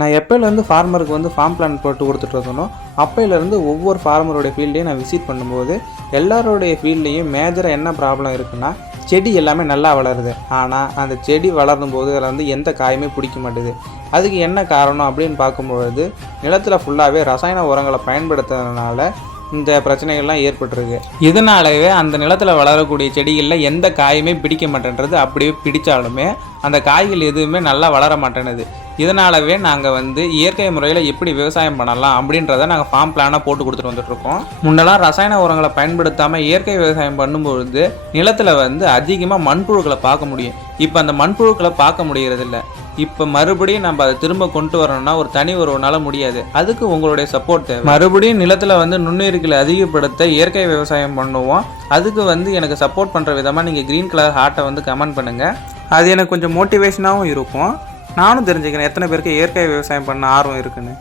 நான் எப்போலேருந்து ஃபார்மருக்கு வந்து form plan போட்டு கொடுத்துட்டு இருந்தனோ அப்போலேருந்து ஒவ்வொரு ஃபார்மருடைய ஃபீல்டையும் நான் விசிட் பண்ணும்போது எல்லாருடைய ஃபீல்ட்லேயும் மேஜராக என்ன ப்ராப்ளம் இருக்குன்னா செடி எல்லாமே நல்லா வளருது. ஆனால் அந்த செடி வளரும் போது அதில் வந்து எந்த காயுமே பிடிக்க மாட்டேது. அதுக்கு என்ன காரணம் அப்படின்னு பார்க்கும்பொழுது நிலத்தில் ஃபுல்லாகவே ரசாயன உரங்களை பயன்படுத்துறதுனால இந்த பிரச்சனைகள்லாம் ஏற்பட்டுருக்கு. இதனாலவே அந்த நிலத்தில் வளரக்கூடிய செடிகளில் எந்த காயுமே பிடிக்க மாட்டேன்றது. அப்படியே பிடித்தாலுமே அந்த காய்கள் எதுவுமே நல்லா வளர மாட்டேனுது. இதனாலவே நாங்கள் வந்து இயற்கை முறையில் எப்படி விவசாயம் பண்ணலாம் அப்படின்றத நாங்கள் ஃபார்ம் பிளானாக போட்டு கொடுத்துட்டு வந்துட்டுருக்கோம். முன்னெல்லாம் ரசாயன உரங்களை பயன்படுத்தாமல் இயற்கை விவசாயம் பண்ணும்பொழுது நிலத்தில் வந்து அதிகமாக மண்புழுக்களை பார்க்க முடியும். இப்போ அந்த மண்புழுக்களை பார்க்க முடியறதில்ல. இப்போ மறுபடியும் நம்ம அதை திரும்ப கொண்டு வரணும்னா ஒரு தனி ஒருவனால முடியாது. அதுக்கு உங்களுடைய சப்போர்ட் தேவை. மறுபடியும் நிலத்தில் வந்து நுண்ணுயிர்களை அதிகப்படுத்த இயற்கை விவசாயம் பண்ணுவோம். அதுக்கு வந்து எனக்கு சப்போர்ட் பண்ணுற விதமாக நீங்கள் க்ரீன் கலர் ஹார்ட்டை வந்து கமெண்ட் பண்ணுங்கள். அது எனக்கு கொஞ்சம் மோட்டிவேஷனாகவும் இருக்கும். நானும் தெரிஞ்சுக்கிறேன் எத்தனை பேருக்கு இயற்கை விவசாயம் பண்ண ஆர்வம் இருக்குன்னு.